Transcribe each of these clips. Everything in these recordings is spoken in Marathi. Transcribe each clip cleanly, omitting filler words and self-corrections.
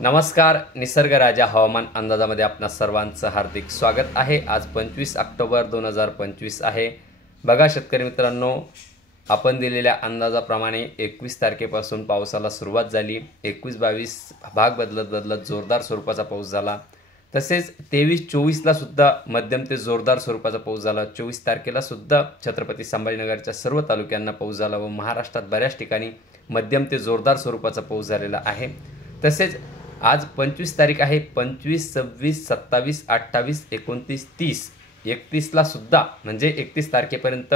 नमस्कार. निसर्ग राजा हवामान अंदाजामध्ये आपणा सर्वांचं हार्दिक स्वागत आहे. आज 25 ऑक्टोबर 2025 आहे. बघा शेतकरी मित्रांनो, आपण दिलेल्या अंदाजाप्रमाणे 21 तारखेपासून पावसाला सुरुवात झाली. 21-22 भाग बदलत जोरदार स्वरूपाचा पाऊस झाला. तसेच 23-24ला सुद्धा मध्यम ते जोरदार स्वरूपाचा पाऊस झाला. 24 तारखेला सुद्धा छत्रपती संभाजीनगरच्या सर्व तालुक्यांना पाऊस झाला व महाराष्ट्रात बऱ्याच ठिकाणी मध्यम ते जोरदार स्वरूपाचा पाऊस झालेला आहे. तसेच आज 25 तारीख आहे. 25, 26, 27, 28, 29, 30, 31ला सुद्धा म्हणजे 31 तारखेपर्यंत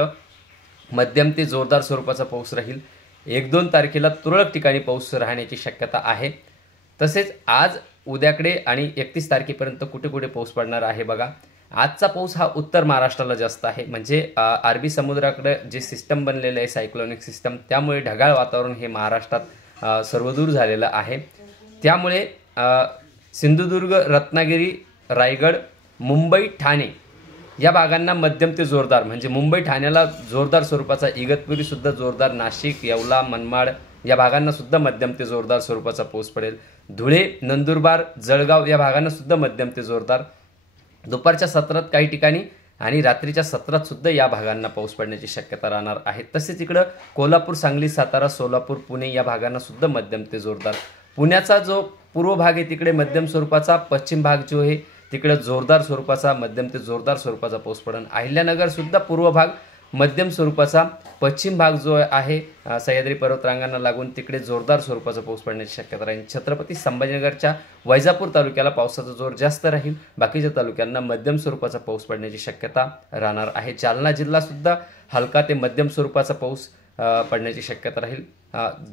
मध्यम ते जोरदार स्वरूपाचा पाऊस राहील. 1-2 तारखेला तुरळक ठिकाणी पाऊस राहण्याची शक्यता आहे. तसेच आज उद्याकडे आणि 31 तारखेपर्यंत कुठे कुठे पाऊस पडणार आहे बघा. आजचा पाऊस हा उत्तर महाराष्ट्राला जास्त आहे. म्हणजे अरबी समुद्राकडे जे सिस्टम बनलेलं आहे सायक्लोनिक सिस्टम, त्यामुळे ढगाळ वातावरण हे महाराष्ट्रात सर्वदूर झालेलं आहे. त्यामुळे सिंधुदुर्ग, रत्नागिरी, रायगड, मुंबई, ठाणे या भागांना मध्यम ते जोरदार, म्हणजे मुंबई ठाण्याला जोरदार स्वरूपाचा, इगतपुरीसुद्धा जोरदार, नाशिक, येवला, मनमाड या भागांना सुद्धा मध्यम ते जोरदार स्वरूपाचा पाऊस पडेल. धुळे, नंदुरबार, जळगाव या भागांना सुद्धा मध्यम ते जोरदार, दुपारच्या सत्रात काही ठिकाणी आणि रात्रीच्या सत्रात सुद्धा या भागांना पाऊस पडण्याची शक्यता राहणार आहे. तसेच इकडं कोल्हापूर, सांगली, सातारा, सोलापूर, पुणे या भागांना सुद्धा मध्यम ते जोरदार. पुण्याचा जो पूर्व भाग आहे तिकडे मध्यम स्वरूपाचा, पश्चिम भाग जो आहे तिकडे जोरदार स्वरूपाचा, मध्यम ते जोरदार स्वरूपाचा पाऊस पडेल. अहिल्यानगर सुद्धा पूर्व भाग मध्यम स्वरूपाचा, पश्चिम भाग जो आहे सह्याद्री पर्वतरांगांना लागून तिकडे जोरदार स्वरूपाचा पाऊस पडण्याची शक्यता राहील. छत्रपती संभाजीनगरच्या वैजापूर तालुक्याला पावसाचा जोर जास्त राहील. बाकीच्या तालुक्यांना मध्यम स्वरूपाचा पाऊस पडण्याची शक्यता राहणार आहे. जालना जिल्हा सुद्धा हलका ते मध्यम स्वरूपाचा पाऊस पडण्याची शक्यता राहील.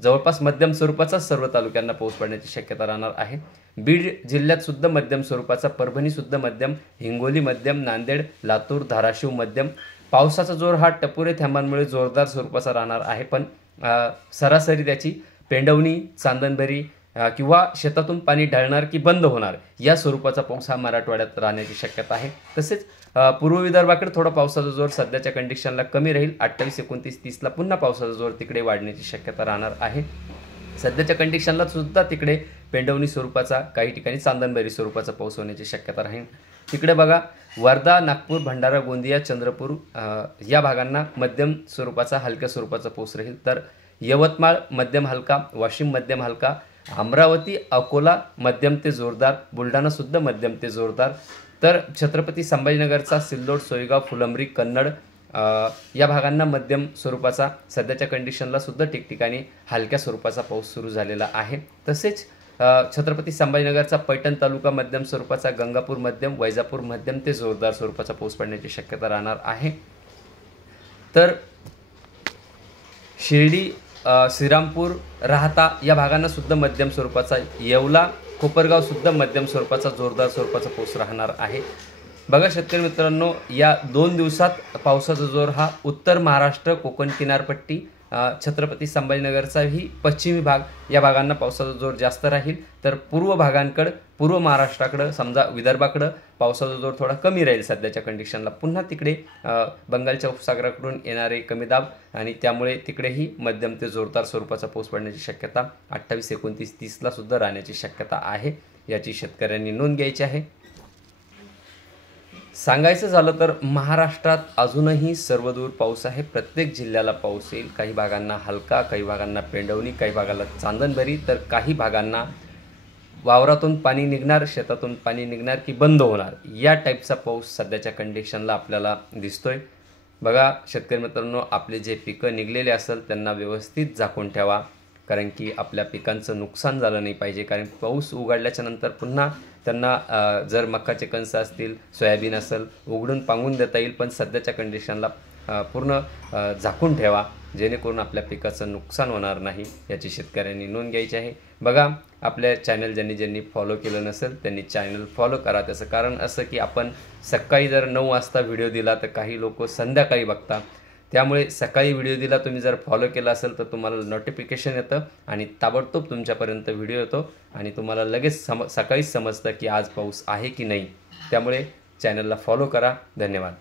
जवळपास मध्यम स्वरूपाचा सर्व तालुक्यांना पाऊस पडण्याची शक्यता राहणार आहे. बीड जिल्ह्यात सुद्धा मध्यम स्वरूपाचा, परभणी सुद्धा मध्यम, हिंगोली मध्यम, नांदेड, लातूर, धाराशिव मध्यम. पावसाचा जोर हा टपुरे थेंबांमुळे जोरदार स्वरूपाचा राहणार आहे, पण सरासरी त्याची पेंडवणी, चांदणबरी किंवा शेतातून पाणी ढळणार की बंद होणार या स्वरूपाचा पाऊस हा मराठवाड्यात राहण्याची शक्यता आहे. तसेच पूर्व विदर्भाकडे थोडा पावसाचा जोर सध्याच्या कंडिशनला कमी राहील. 28, 29, 30ला पुन्हा पावसाचा जोर तिकडे वाढण्याची शक्यता राहणार आहे. सध्याच्या कंडिशनला सुद्धा तिकडे पेंडवणी स्वरूपाचा, काही ठिकाणी चांदणबरी स्वरूपाचा पाऊस होण्याची शक्यता राहील. तिकडे बघा वर्धा, नागपूर, भंडारा, गोंदिया, चंद्रपूर या भागांना मध्यम स्वरूपाचा, हलक्या स्वरूपाचा पाऊस राहील. तर यवतमाळ मध्यम हलका, वाशिम मध्यम हलका, अमरावती, अकोला मध्यम ते जोरदार, बुलढाणा सुद्धा मध्यम ते जोरदार. तर छत्रपती संभाजीनगरचा सिल्लोड, सोयगाव, फुलंब्री, कन्नड या भागांना मध्यम स्वरूपाचा, सध्याच्या कंडिशनला सुद्धा ठिकठिकाणी हलक्या स्वरूपाचा पाऊस सुरू झालेला आहे. तसेच छत्रपती संभाजीनगरचा पैठण तालुका मध्यम स्वरूपाचा, गंगापूर मध्यम, वैजापूर मध्यम ते जोरदार स्वरूपाचा पाऊस पडण्याची शक्यता राहणार आहे. तर शिर्डी, श्रीरामपूर, राहता या भागांना सुद्धा मध्यम स्वरूपाचा, येवला, कोपरगाव सुद्धा मध्यम स्वरूपाचा जोरदार स्वरूपाचा पाऊस राहणार आहे. बघा शेतकरी मित्रांनो, या 2 दिवसात पावसाचा जोर हा उत्तर महाराष्ट्र, कोकण किनारपट्टी, छत्रपती संभाजीनगरचाही पश्चिमी भाग या भागांना पावसाचा जोर जास्त राहील. तर पूर्व भागांकडं, पूर्व महाराष्ट्राकडं, समजा विदर्भाकडं पावसाचा जोर थोडा कमी राहील सध्याच्या कंडिशनला. पुन्हा तिकडे बंगालच्या उपसागराकडून येणारे कमी दाब आणि त्यामुळे तिकडेही मध्यम ते जोरदार स्वरूपाचा पाऊस पडण्याची शक्यता 28, 29, 30ला सुद्धा राहण्याची शक्यता आहे. याची शेतकऱ्यांनी नोंद घ्यायची आहे. सांगायचं झालं तर महाराष्ट्रात अजूनही सर्वदूर पाऊस आहे. प्रत्येक जिल्ह्याला पाऊस येईल. काही भागांना हलका, काही भागांना पेंडवणी, काही भागाला चांदणबरी, तर काही भागांना वावरातून पाणी निघणार, शेतातून पाणी निघणार की बंद होणार या टाईपचा पाऊस सध्याच्या कंडिशनला आपल्याला दिसतोय. बघा शेतकरी मित्रांनो, आपले जे पिकं निघलेले असेल त्यांना व्यवस्थित झाकून ठेवा, कारण की आपल्या पिकांचं नुकसान झालं नाही पाहिजे. कारण पाऊस उघडल्याच्या नंतर पुन्हा त्यांना जर मकाचे कणस असतील, सोयाबीन असेल, उघडून पांगून देता येईल, पण सध्याच्या कंडिशनला पूर्ण झाकून ठेवा, जेणेकरून आपल्या पिकाचं नुकसान होणार नाही. याची शेतकऱ्यांनी नोंद घ्यायची आहे. बघा आपल्या चॅनल ज्यांनी फॉलो केलं नसेल त्यांनी चॅनल फॉलो करा. त्याचं कारण असं की आपण सकाळी जर 9 वाजता व्हिडिओ दिला तर काही लोक संध्याकाळी बघतात. त्यामुळे सकाळी व्हिडिओ दिला, तुम्ही जर फॉलो केला असेल तर तुम्हाला नोटिफिकेशन येतं आणि ताबडतोब तुमच्यापर्यंत व्हिडिओ येतो आणि तुम्हाला लगेच सकाळीच समजतं की आज पाऊस आहे की नाही. त्यामुळे चॅनलला फॉलो करा. धन्यवाद.